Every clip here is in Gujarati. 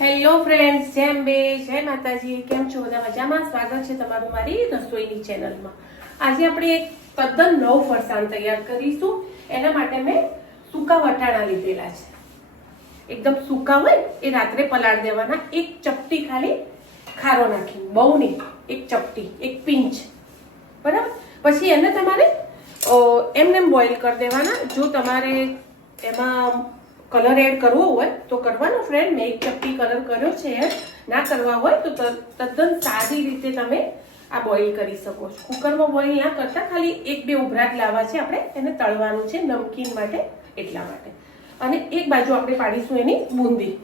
હેલો ફ્રેન્ડ્સ જેમ બે જય માતાજી. કેમ છો? બધા મજામાં? સ્વાગત છે તમારું મારી રસોઈની ચેનલમાં આજે આપણે એક તદ્દન નવું ફરસાણ તૈયાર કરીશું. એના માટે મેં સૂકા વટાણા લીધેલા છે. એકદમ સૂકા હોય, એ રાત્રે પલાળ દેવાના. એક ચપટી ખાલી ખારો નાખી. બહુ નહીં, એક ચપટી, એક પિંચ. બરાબર? પછી એને તમારે એમને બોઇલ કરી દેવાના. જો તમારે એમાં કલર એડ કરવો હોય તો કરવાનો ફ્રેન્ડ મેં એક ચપટી કલર કર્યો છે ના કરવા હોય તો ત- તદ્દન સારી રીતે તમે આ બોઇલ કરી શકો છો. કુકરમાં બોઇલ ના કરતા ખાલી એક બે ઉભરાટ લાવવા છે આપણે, એને તળવાનું છે નમકીન માટે એટલા માટે. અને એક બાજુ આપણે પાડીશું એની બુંદી.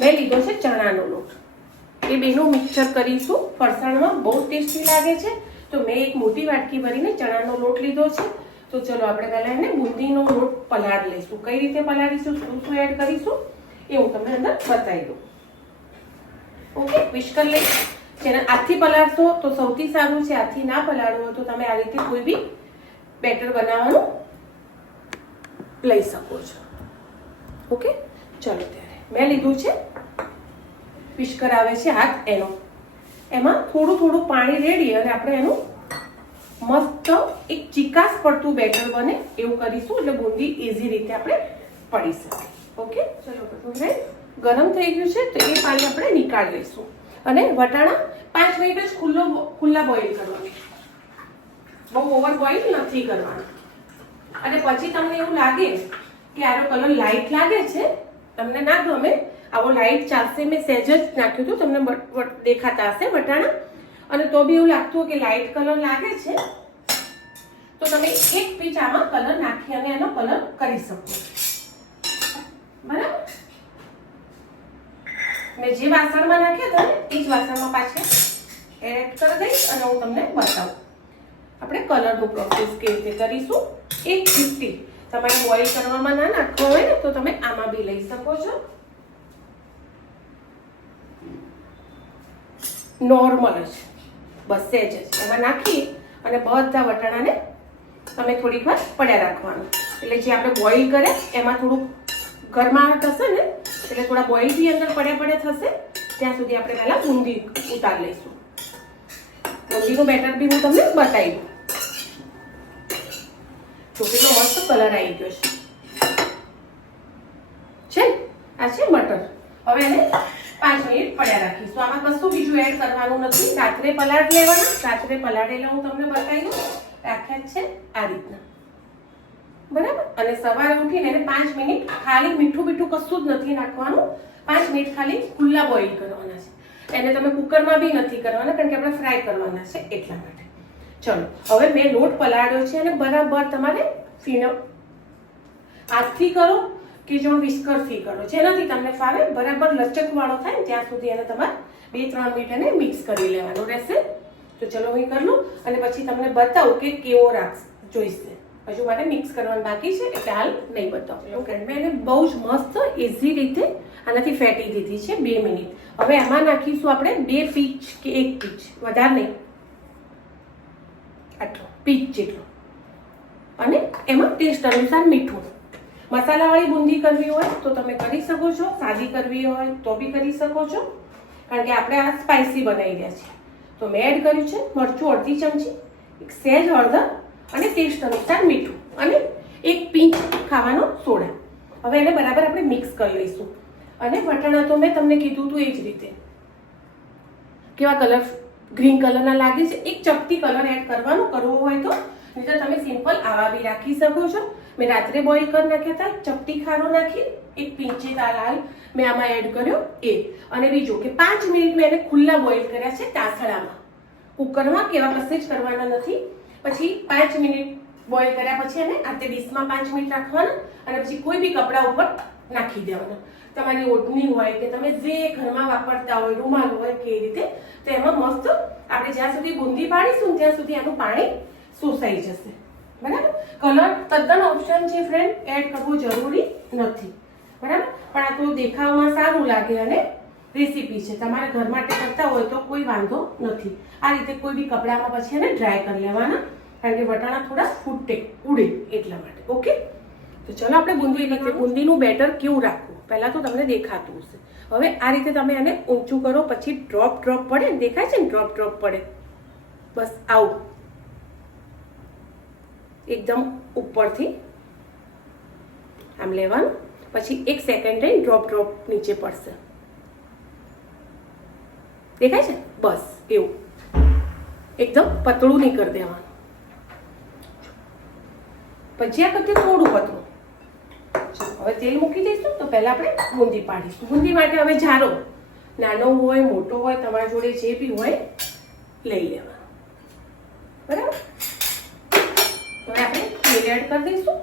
મેં લીધો છે ચણાનો લોટ. એ બેનું મિક્સર કરીશું. ફરસાણમાં બહુ ટેસ્ટી લાગે છે. તો મેં એક મોટી વાટકી ભરીને ચણાનો લોટ લીધો છે. તો ચલો આપણે પહેલા એને બુંદીનો લોટ પલાળ લઈશું. કઈ રીતે પલાળીશું? શું શું એડ કરીશું? એ હું તમને અંદર બતાવી દઉં. ઓકે વિશ્કર લઈ. જેને આથી પલાળશો તો સૌથી સારું છે હાથથી ના પલાળવું તો તમે આ રીતે કોઈ બી બેટર બનાવવાનું લઈ શકો છો. ઓકે ચલો ત્યારે. મેં લીધું છે. વિશ્કર આવે છે હાથ એનો. એમાં થોડું થોડું પાણી રેડી અને આપણે એનું મસ્ત એક ચિકાસ પડતું બેટર બને એવું કરીશું એટલે બુંદી ઇઝી રીતે આપણે પડી શકે. ઓકે ચલો બધું ગરમ થઈ ગયું છે તો એ પાણી આપણે નીકાળી લઈશું. અને વટાણા પાંચ મિનિટ જ ખુલ્લો ખુલ્લા બોઇલ કરવાના. બહુ ઓવર બોઇલ નથી કરવાના. અને પછી તમને એવું લાગે કે આનો કલર લાઈટ લાગે છે, તમને ના ગમે. આવો લાઇટ ચાલશે, મેં સહેજ જ નાખ્યું હતું. તમને દેખાતા હશે વટાણા. અને તો બી એવું લાગતું કે લાઈટ કલર લાગે છે, તો તમે એક પીચ આમાં કલર નાખી અને એનો કલર કરી શકો. બરાબર? મેં જે વાસણમાં નાખ્યા હતા ને, એ જ વાસણમાં પાછા એડ કરી દઈશ અને હું તમને બતાવું. આપણે કલરનું પ્રોસેસ કેવી રીતે કરીશું? એક ફિફ્ટી તમારે બોઇલ કરવામાં ના નાખવો હોય ને, તો તમે આમાં બી લઈ શકો છો. નોર્મલ જ. બસ જ. એમાં નાખી અને બધા વટાણાને તમે થોડીક વાર પડ્યા રાખવાનું. એટલે જે આપણે બોઇલ કરે, એમાં થોડુંક ગરમાવટ હશે ને, એટલે થોડા બોઇલ બી અંદર પડ્યા પડ્યા થશે, ત્યાં સુધી આપણે પહેલાં બુંદી ઉતાર લઈશું. બુંદીનું બેટર બી હું તમને બતાવી દઉં. તો કેટલો મસ્ત કલર આવી ગયો છે. આ છે મટર હવે એને પાંચ મિનિટ પડ્યા રાખીશું. આમાં કશું બીજું એડ કરવાનું નથી. રાત્રે પલાળ લેવાના. રાત્રે પલાળેલા હું તમને બતાવી દઉં રાખ્યા છે આ રીતના. બરાબર? અને સવારે ઉઠીને એને પાંચ મિનિટ ખાલી મીઠું મીઠું કશું જ નથી નાખવાનું. પાંચ મિનિટ ખાલી ખુલ્લા બોઇલ કરવાના છે. એને તમે કુકરમાં બી નથી કરવાના, કારણ કે આપણે ફ્રાય કરવાના છે એટલા માટે. ચલો, હવે મેં લોટ પલાળ્યો છે અને બરાબર તમારે ફીણ હાથથી કરો કે જો વિસ્કરથી કરો. જેનાથી તમને ફાવે, બરાબર લચકવાળો થાય ત્યાં સુધી એને તમારે બે, ત્રણ મિનિટ એને મિક્સ કરી લેવાનું રહેશે. તો ચલો હું કરી લઉં. અને પછી તમને બતાવું કે કેવો રાખ જોઈશે. હજુ મારે મિક્સ કરવાનું બાકી છે, એટલે હાલ નહીં બતાવું. મેં એને બહુ જ મસ્ત ઇઝી રીતે આનાથી ફેટી દીધી છે, બે મિનિટ હવે એમાં નાખીશું આપણે બે પીચ કે એક પીચ વધારે નહીં. આટલો પીચ જેટલો. અને એમાં ટેસ્ટ અનુસાર મીઠું. મસાલાવાળી બુંદી કરવી હોય તો તમે કરી શકો છો, સાદી કરવી હોય તો બી કરી શકો છો. કારણ કે આપણે આ સ્પાઇસી બનાવી રહ્યા છીએ. તો મેં એડ કર્યું છે મરચું અડધી ચમચી, એક સહેજ હળદર અને ટેસ્ટ અનુસાર મીઠું અને એક પીંચ ખાવાનો સોડા. હવે એને બરાબર આપણે મિક્સ કરી લઈશું. અને વટાણા તો મેં તમને કીધું હતું એ જ રીતે. કેવા કલર ગ્રીન કલરના લાગે છે. એક ચપટી કલર એડ કરવાનો કરવો હોય તો, નહીં તો તમે સિમ્પલ આવા બી રાખી શકો છો. મેં રાત્રે બોઇલ કરી નાખ્યા હતા ચપટી ખારો નાખી, એક પિંચી લાલ મેં આમાં એડ કર્યો એ. અને બીજું કે પાંચ મિનિટ મેં એને ખુલ્લા બોઇલ કર્યા છે તાસળામાં કુકરમાં કેવા કશે જ કરવાના નથી. પછી પાંચ મિનિટ બોઇલ કર્યા પછી એને આ તે ડીશમાં પાંચ મિનિટ રાખવાના અને પછી કોઈ બી કપડા ઉપર નાખી દેવાના. તમારી ઓઢણી હોય કે તમે જે ઘરમાં વાપરતા હોય, રૂમાલ હોય કે રીતે, તો એમાં મસ્ત આપણે જ્યાં સુધી બુંદી પાડીશું ત્યાં સુધી એનું પાણી શોષાઈ જશે. બરાબર? કલર તદ્દન ઓપ્શન છે ફ્રેન્ડ એડ કરવો જરૂરી નથી. બરાબર? પણ આ તો દેખાવમાં સારું લાગે અને રેસીપી છે. તમારે ઘર માટે કરતા હોય તો કોઈ વાંધો નથી. આ રીતે કોઈ બી કપડામાં પછી એને ડ્રાય કરી લેવાના. કારણ કે વટાણા થોડા ફૂટે ઉડે એટલા માટે. ઓકે તો ચલો આપણે બુંદી રીતે બુંદીનું બેટર કેવું રાખવું? પહેલાં તો તમને દેખાતું હશે. હવે આ રીતે તમે એને ઊંચું કરો પછી ડ્રોપ ડ્રોપ પડે ને દેખાય છે ને ડ્રોપ ડ્રોપ પડે? બસ આવું. એકદમ ઉપરથી આમ લેવાનું. પછી એક સેકન્ડ રહી ડ્રોપ ડ્રોપ નીચે પડશે. દેખાય છે? બસ, એવું. એકદમ પતળું નહીં કરી દેવાનું ભજીયા કરતી થોડું પતળું. હવે તેલ મૂકી દઈશું તો પહેલા આપણે બુંદી પાડીશું. બુંદી માટે હવે જારો નાનો હોય, મોટો હોય, તમારા જોડે જે બી હોય, લઈ લેવા બરાબર? હવે આપણે તેલ એડ કરી દઈશું.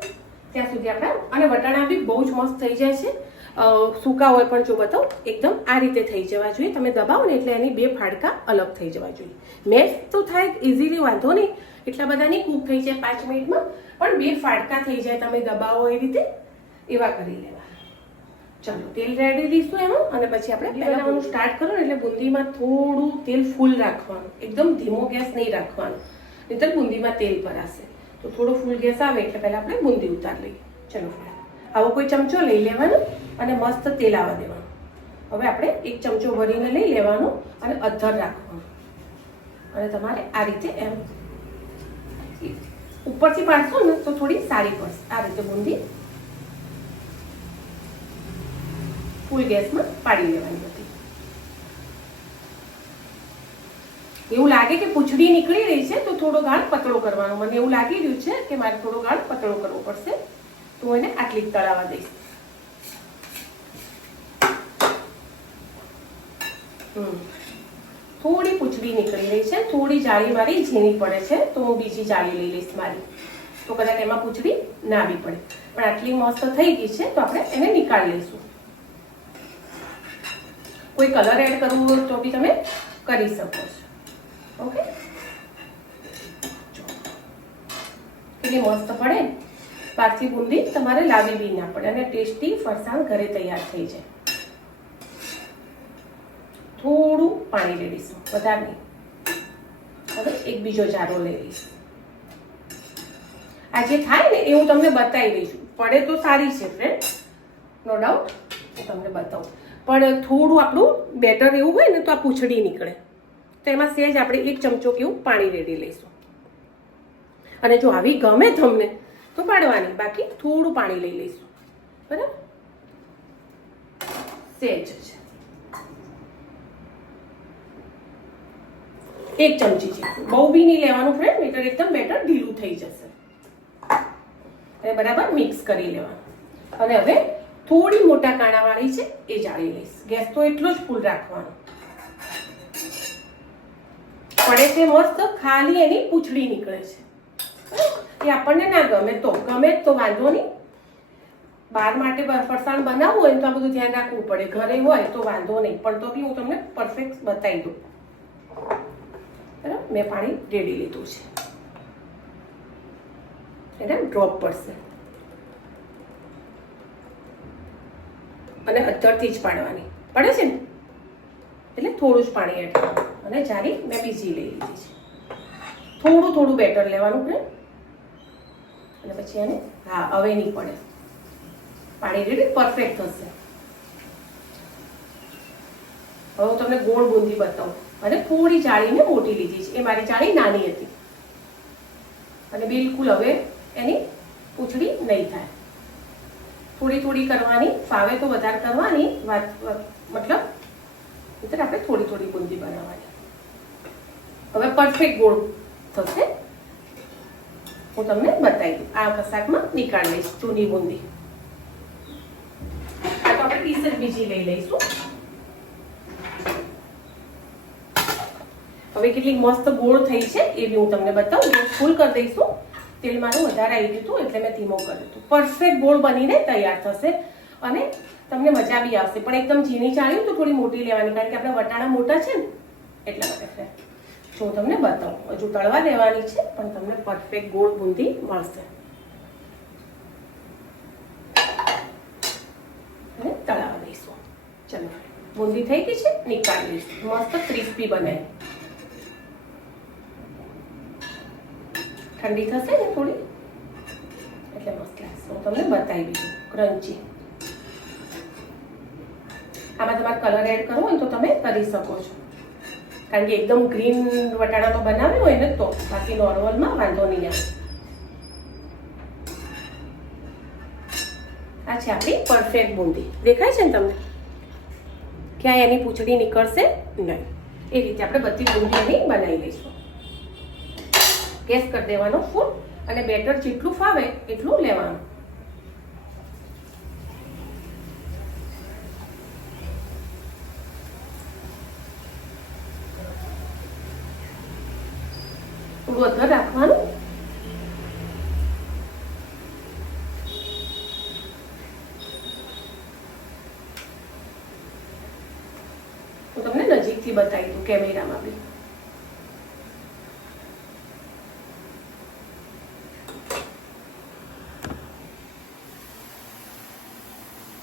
ત્યાં સુધી આપણે અને વટાણા બી બહુ જ મસ્ત થઈ જાય છે. સૂકા હોય પણ જો બતાવું એકદમ આ રીતે થઈ જવા જોઈએ. તમે દબાવો ને એટલે એની બે ફાડકા અલગ થઈ જવા જોઈએ. મેચ તો થાય ઇઝીલી વાંધો નહીં. એટલા બધાની કૂક થઈ જાય પાંચ મિનિટમાં. પણ બે ફાડકા થઈ જાય તમે દબાવો એ રીતે. એવા કરી લેવા ચાલો તેલ રેડી દઈશું એમાં અને પછી આપણે બનાવવાનું. સ્ટાર્ટ કરો ને એટલે બુંદીમાં થોડું તેલ ફૂલ રાખવાનું. એકદમ ધીમો ગેસ નહીં રાખવાનો. નહીતર બુંદીમાં તેલ ભરાશે. તો થોડો ફૂલ ગેસ આવે એટલે પહેલાં આપણે બુંદી ઉતાર લઈએ. ચલો આવો કોઈ ચમચો લઈ લેવાનો અને મસ્ત તેલ આવવા દેવાનું. હવે આપણે એક ચમચો ભરીને લઈ લેવાનો અને અધ્ધર રાખવાનું. અને તમારે આ રીતે એમ ઉપરથી પાડશો ને તો થોડી સારી પડશે. આ રીતે બુંદી ફૂલ ગેસમાં પાડી લેવાની બધી એવું લાગે કે પૂંછડી નીકળી રહી છે, તો થોડો ગાળ પતળો કરવાનો. મને એવું લાગી રહ્યું છે કે મારે થોડો ગાળ પતળો કરવો પડશે. તો હું એને આટલી જ તળાવવા દઈશ. થોડી પૂંછડી નીકળી રહી છે, થોડી જાળી મારી ઝીણી પડે છે, તો હું બીજી જાળી લઈ લઈશ મારી. તો કદાચ એમાં પૂંછડી ના બી પડે. પણ આટલી મસ્ત થઈ ગઈ છે, તો આપણે એને નીકાળી લઈશું. કોઈ કલર એડ કરવું હોય તો બી તમે કરી શકો છો. ઓકે કેટલી મસ્ત પડે બહારથી બુંદી તમારે લાવી બી ના પડે અને ટેસ્ટી ફરસાણ ઘરે તૈયાર થઈ જાય થોડું પાણી લઈ લઈશું વધારે નહીં હવે એક બીજો જારો લઈ લઈશ આ જે થાય ને એ હું તમને બતાવી દઈશું પડે તો સારી છે ફ્રેન્ડ નો ડાઉટ હું તમને બતાવું પણ થોડું આપણું બેટર એવું હોય ને તો આ પૂછડી નીકળે તો એમાં સહેજ આપણે એક ચમચો કેવું પાણી રેડી લઈશું. અને જો આવી ગમે તમને, તો પાડવાની. બાકી થોડું પાણી લઈ લઈશું. બરાબર? સહેજ છે. એક ચમચી જેટલું. બહુ બી નહીં લેવાનું ફ્રેન્ડ મીટર એકદમ બેટર ઢીલું થઈ જશે. અને બરાબર મિક્સ કરી લેવાનું. અને હવે થોડી મોટા કાણાવાળી છે, એ જાળી લઈશ. ગેસ તો એટલો જ ફૂલ રાખવાનો. પડે છે મસ્ત, ખાલી એની પૂંછડી નીકળે છે. એ આપણને ના ગમે તો, ગમે જ તો, વાંધો નહીં. બાર માટે ફરસાણ બનાવવું હોય તો આ બધું ધ્યાન રાખવું પડે. ઘરે હોય તો વાંધો નહીં, પણ તો બી હું તમને પરફેક્ટ બતાવી દઉં. બરાબર? મેં પાણી રેડી લીધું છે. એને ડ્રોપ પડશે. અને અત્યારથી જ પાડવાની. પડે છે ને? એટલે થોડું જ પાણી એડ અને જારી મેં બીજી લઈ લીધી છે. થોડું થોડું બેટર લેવાનું ને અને પછી એને, હા હવે નહીં પડે પાણી રેડી? પરફેક્ટ થશે હવે હું તમને ગોળ બુંદી બતાવું. અને થોડી જાળીને મોટી લીધી છે. એ મારી જાળી નાની હતી. અને બિલકુલ હવે એની પૂંછડી નહીં થાય. થોડી થોડી કરવાની, ફાવે તો વધારે કરવાની વાત- મતલબ આપણે થોડી થોડી બુંદી બનાવવાની. હવે પરફેક્ટ ગોળ થશે. હું તમને બતાવી દઉં. આ કશાકમાં નીકાળી લઈશ ચૂની બુંદી. આપણે પીસ જ બીજી લઈ લઈશું. હવે કેટલી મસ્ત ગોળ થઈ છે એવી હું તમને બતાવું. ફૂલ કરી દઈશું. તેલ મારું વધારે આવી ગયું એટલે મેં ધીમો કર્યું હતું. પરફેક્ટ ગોળ બનીને તૈયાર થશે. અને તમને મજા બી આવશે. પણ એકદમ ઝીણી ચાળ્યું તો થોડી મોટી લેવાની, કારણ કે આપણે વટાણા મોટા છે ને, એટલા માટે હું તમને બતાવું. હજુ તળવા દેવાની છે, પણ તમને પરફેક્ટ ગોળ બુંદી મળશે. અને તળાવા દઈશું ચલો, બુંદી થઈ ગઈ છે, નીકાળી દઈશું મસ્ત ક્રિસ્પી બને. ઠંડી થશે ને થોડી? એટલે મસ્ત લાગશે. હું તમને બતાવી દીધું ક્રન્ચી આમાં તમારે કલર એડ કરવો હોય તો તમે કરી શકો છો. કારણ કે એકદમ ગ્રીન વટાણા તો બનાવે હોય ને તો, બાકી નોર્મલમાં વાંધો નહીં આવે. આ છે આપણી પરફેક્ટ બુંદી. દેખાય છે ને તમને? ક્યાંય એની પૂંછડી નીકળશે? નહીં. એ રીતે આપણે બધી બુંદી એની બનાવી લઈશું ગેસ કરી દેવાનો ફૂલ અને બેટર જેટલું ફાવે એટલું લેવાનું. અધર રાખવાનું? હું તમને નજીકથી બતાવી દઉં કેમેરામાં બી.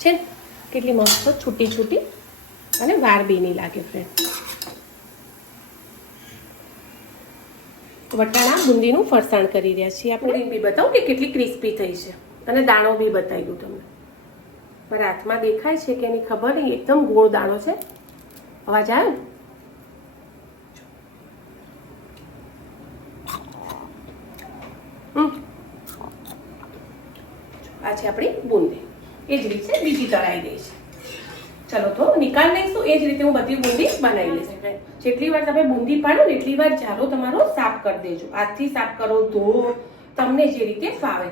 છે કેટલી મસ્ત છૂટી છૂટી અને વાર બી નહીં લાગે ફ્રેન્ડ વટાણા બુંદીનું ફરસાણ કરી રહ્યા છીએ. આપણે રીંગ બી બતાવું કે કેટલી ક્રિસ્પી થઈ છે. અને દાણો બી બતાવ્યું તમને. મારા હાથમાં દેખાય છે કે એની ખબર નહીં. એકદમ ગોળ દાણો છે. અવાજ આવ્યો આ છે આપણી બુંદી. એ જ રીતે બીજી તળાઈ ગઈ છે. ચલો તો નિકાલ લઈશું એ જ રીતે હું બધી બુંદી બનાવી લઈશ. જેટલી વાર તમે બુંદી પાડો ને એટલી વાર ઝાલો તમારો સાફ કરી દેજો. હાથથી સાફ કરો ધો તમને જે રીતે ફાવે.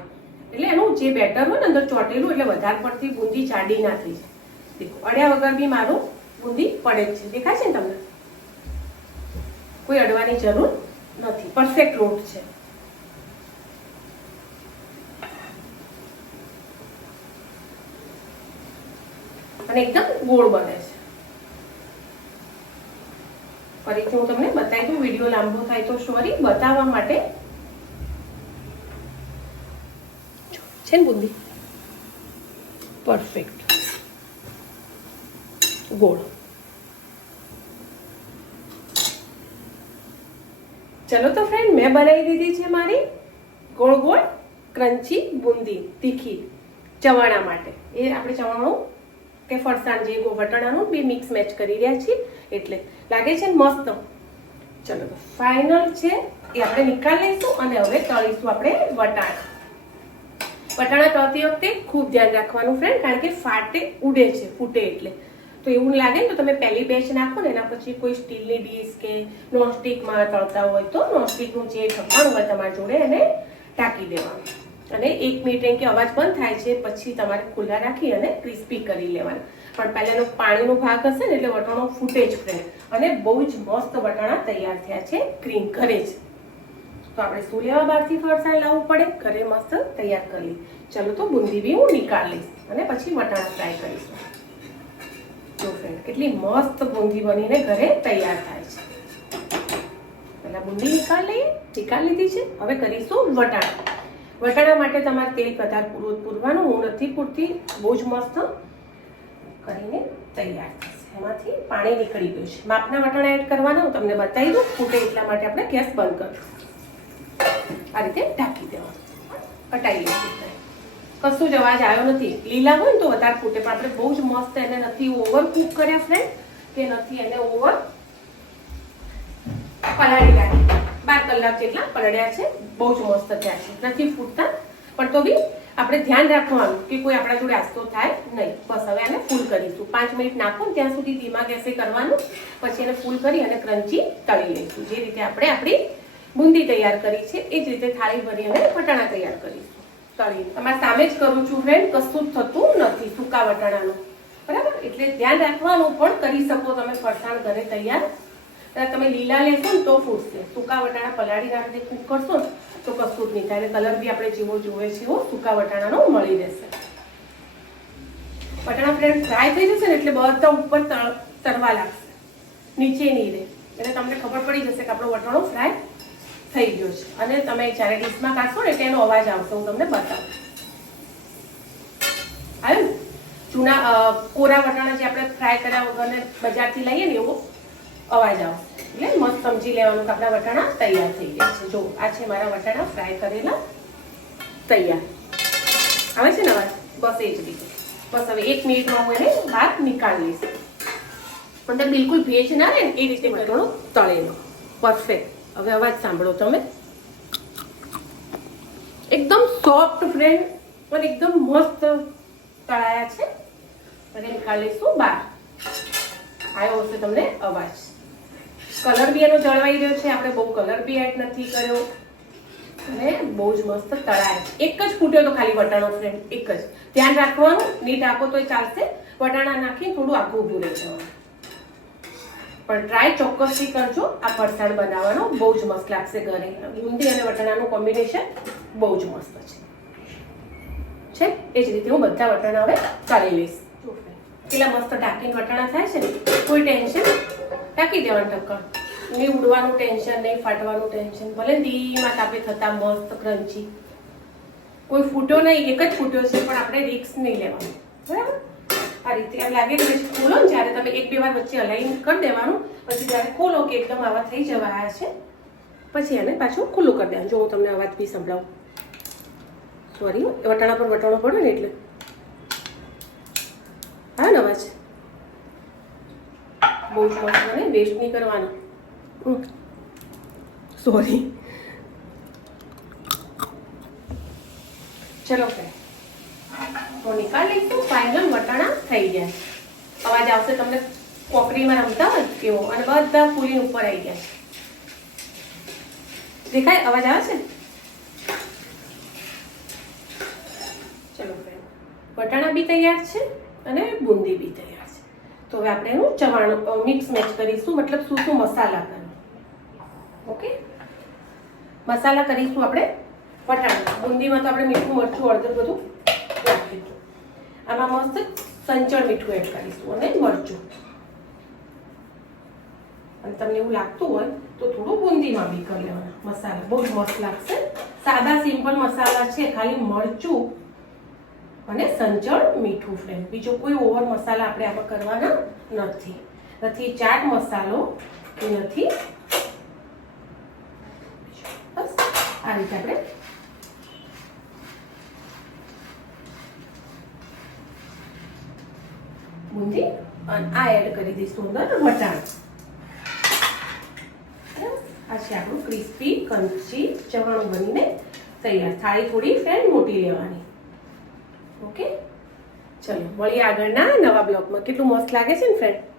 એટલે એનું જે બેટર હોય ને અંદર ચોટેલું એટલે વધારે પડતી બુંદી ચાડી ના થઈ જાય. દેખો અડ્યા વગર બી મારું બુંદી પડે જ છે. દેખાય છે ને તમને? કોઈ અડવાની જરૂર નથી. પરફેક્ટ રોટ છે. અને એકદમ ગોળ બને છે. ફરીથી હું તમને બતાવી દઉં વીડિયો લાંબો થાય તો સોરી બતાવવા માટે. છે ને બુદ્ધિ? પરફેક્ટ ગોળ. ચલો તો ફ્રેન્ડ મેં બનાવી દીધી છે મારી ગોળ ગોળ ક્રન્ચી બુંદી તીખી ચવાણા માટે. એ આપણે ચવાણું કે ફરસાણ જે વટાણાનું બે મિક્સ મેચ કરી રહ્યા છીએ. એટલે લાગે છે મસ્ત. ચલો, તો ફાઇનલ છે એ આપણે નિકાલ લઈશું અને હવે તળીશું આપણે વટાણા. વટાણા તળતી વખતે ખૂબ ધ્યાન રાખવાનું ફ્રેન્ડ કારણ કે ફાટે, ઉડે છે, ફૂટે એટલે. તો એવું લાગે તો તમે પહેલી બેચ નાખો ને એના પછી કોઈ સ્ટીલની ડીશ કે નોનસ્ટિકમાં તળતા હોય તો નોનસ્ટિકનું જે ઢક્કણ હોય તમારી જોડે એને ટાંકી દેવાનું. અને એક મિનિટ કે અવાજ બંધ થાય છે, પછી તમારે ખુલ્લા રાખી અને ક્રિસ્પી કરી લેવાનું. પણ પહેલાનો પાણીનો ભાગ હશે ને એટલે વટાણો ફૂટે જ ફ્રેન્ડ અને બહુ જ મસ્ત વટાણા તૈયાર થયા છે ક્રીમ ઘરે જ. તો આપણે શું લેવા બહારથી ફરસાણ લાવવું પડે, ઘરે મસ્ત તૈયાર કરી ચાલો ચલો તો બુંદી બી હું નિકાળ લઈશ અને પછી વટાણા ફ્રાય કરીશું. જો ફ્રેન્ડ કેટલી મસ્ત બુંદી બનીને ઘરે તૈયાર થાય છે. પહેલાં બુંદી નિકાળ લઈએ, નિકાળ લીધી છે, હવે કરીશું વટાણા. વટાણા માટે તમારે તેલ પદાર્થ પૂરું પૂરવાનું હું નથી પૂરતી બહુ જ મસ્ત કરીને તૈયાર થશે. એમાંથી પાણી નીકળી ગયું છે. માપના વટાણા એડ કરવાના, હું તમને બતાવી દઉં. ફૂટે એટલા માટે આપણે ગેસ બંધ કરશું આ રીતે ઢાંકી દેવાનું. કટાઈ લઈશું કશું જ અવાજ આવ્યો નથી. લીલા હોય ને તો વધારે ફૂટે, પણ આપણે બહુ જ મસ્ત એને નથી ઓવર કુક કર્યા ફ્રેન્ડ કે નથી એને ઓવર પલાળી રાખી. બાર કલાક જેટલા પલળ્યા છે, બહુ જ મસ્ત થયા છે. નથી ફૂટતા, પણ તો બી આપણે ધ્યાન રાખવાનું કે કોઈ આપણા જોડે આસ્તો થાય નહીં. બસ હવે એને ફૂલ કરીશું. પાંચ મિનિટ નાખો ત્યાં સુધી ધીમા ગેસે કરવાનું, પછી એને ફૂલ કરી અને ક્રંચી તળી લઈશું. જે રીતે આપણે આપણી બુંદી તૈયાર કરી છે, એ જ રીતે થાળી ભરી અને વટાણા તૈયાર કરીશું. તળી. તમારા સામે જ કરું છું ફ્રેન્ડ કશું જ થતું નથી સૂકા વટાણાનું. બરાબર? એટલે ધ્યાન રાખવાનું પણ કરી શકો તમે ફરસાણ ઘરે તૈયાર. તમે લીલા લેશો ને તો ફૂટશે સૂકા વટાણા પલાળી રાખીને કૂક કરશો તો કશું જ નહીં ત્યારે કલર બી આપણે જેવો જોવે છે એવો સૂકા વટાણાનો મળી રહેશે. વટાણા ફ્રેન્ડ ફ્રાય થઈ જશે ને એટલે બધા ઉપર તરવા લાગશે. નીચે નહીં રહે. એટલે તમને ખબર પડી જશે કે આપણો વટાણો ફ્રાય થઈ ગયો છે. અને તમે જ્યારે ડીશમાં કાઢશો ને એનો અવાજ આવશે. હું તમને બતાવું. આવ્યું ચૂના કોરા વટાણા જે આપણે ફ્રાય કર્યા વગરને બજારથી લઈએ ને એવો અવાજ આવો. એટલે મસ્ત સમજી લેવાનું કે આપણા વટાણા તૈયાર થઈ ગયા છે. જો આ છે મારા વટાણા ફ્રાય કરેલા તૈયાર. આવે છે ને અવાજ? બસ એ જ રીતે. બસ હવે એક મિનિટમાં હું એને ભાત નીકાળી લઈશ. અંદર બિલકુલ ભેજ ના રહે ને એ રીતે વટાણો તળેલો. પરફેક્ટ હવે અવાજ સાંભળો તમે. એકદમ સોફ્ટ ફ્રેન્ડ અને એકદમ મસ્ત તળાયા છે. અને નીકાળીશું બહાર. આવ્યો હશે તમને અવાજ. કલર બી એનો જળવાઈ રહ્યો છે. આપણે બહુ કલર બી એડ નથી કર્યો. અને બહુ જ મસ્ત તળાય એક જ ફૂટ્યો તો ખાલી વટાણો ફ્રેન્ડ એક જ. ધ્યાન રાખવાનું, નીટ આપો તો ચાલશે. વટાણા નાખી થોડું આખું ઊભું રહી જવાનું પણ ટ્રાય ચોક્કસથી કરજો. આ ફરસાણ બનાવવાનો બહુ જ મસ્ત લાગશે ઘરે. બુંદી અને વટાણાનું કોમ્બિનેશન બહુ જ મસ્ત છે. છે? એ જ રીતે હું બધા વટાણા હવે કરી લઈશ. કેટલા મસ્ત ઢાંકીને વટાણા થાય છે ને, કોઈ ટેન્શન ઢાંકી દેવાનું ઢક્કણ નહીં ઉડવાનું ટેન્શન નહીં ફાટવાનું ટેન્શન. ભલે ધીમા તાપે થતા, મસ્ત ક્રંચી કોઈ ફૂટ્યો નહીં, એક જ ફૂટ્યો છે, પણ આપણે રિક્સ નહીં લેવાનું. બરાબર? આ રીતે એમ લાગે કે ખોલો ને જ્યારે તમે એક બે વાર વચ્ચે અલાઈન કરી દેવાનું, પછી જ્યારે ખોલો કે એકદમ આવા થઈ જવા આવ્યા છે, પછી એને પાછું ખુલ્લું કરી દેવાનું. જો હું તમને અવાજ બી સંભળાવું. સોરી વટાણા પર વટાણો પડે ને એટલે. હા ને અવાજ બહુ જ મસ્ત બને વેસ્ટ નહીં કરવાની. સોરી ચલો ફ્રેન્ડ. તો નિકાલ લઈશું. ફાઇનલ વટાણા થઈ ગયા. અવાજ આવશે તમને કોકરીમાં રમતા હોય એવો અને બધા ફૂલીને ઉપર આવી ગયા. દેખાય? અવાજ આવે છે? ચલો ફ્રેન્ડ. વટાણા બી તૈયાર છે અને બુંદી બી તૈયાર તો હવે આપણે એનું ચવાણું મિક્સ મેચ કરીશું. મતલબ શું શું મસાલા ઓકે? મસાલા કરીશું આપણે વટાણા. બુંદીમાં તો આપણે મીઠું, મરચું અડધું બધું આમાં મસ્ત સંચળ મીઠું એડ કરીશું અને મરચું. અને તમને એવું લાગતું હોય તો થોડું બુંદીમાં બી કરી લેવાના. મસાલા બહુ જ મસ્ત લાગશે. સાદા સિમ્પલ મસાલા છે, ખાલી મરચું અને સંચળ મીઠું ફ્રેન્ડ બીજો કોઈ ઓવર મસાલા આપણે આમાં કરવાના નથી. નથી ચાટ મસાલો કે નથી? બસ, આ રીતે આપણે બુંદી અને આ એડ કરી દઈશું અંદર વટાણ આ છે આપણું ક્રિસ્પી કંચી ચવાણું બનીને તૈયાર. થાળી થોડી ફ્રેન્ડ મોટી લેવાની. ઓકે? ચલો મળીએ આગળના નવા બ્લોગમાં. કેટલું મસ્ત લાગે છે ને ફ્રેન્ડ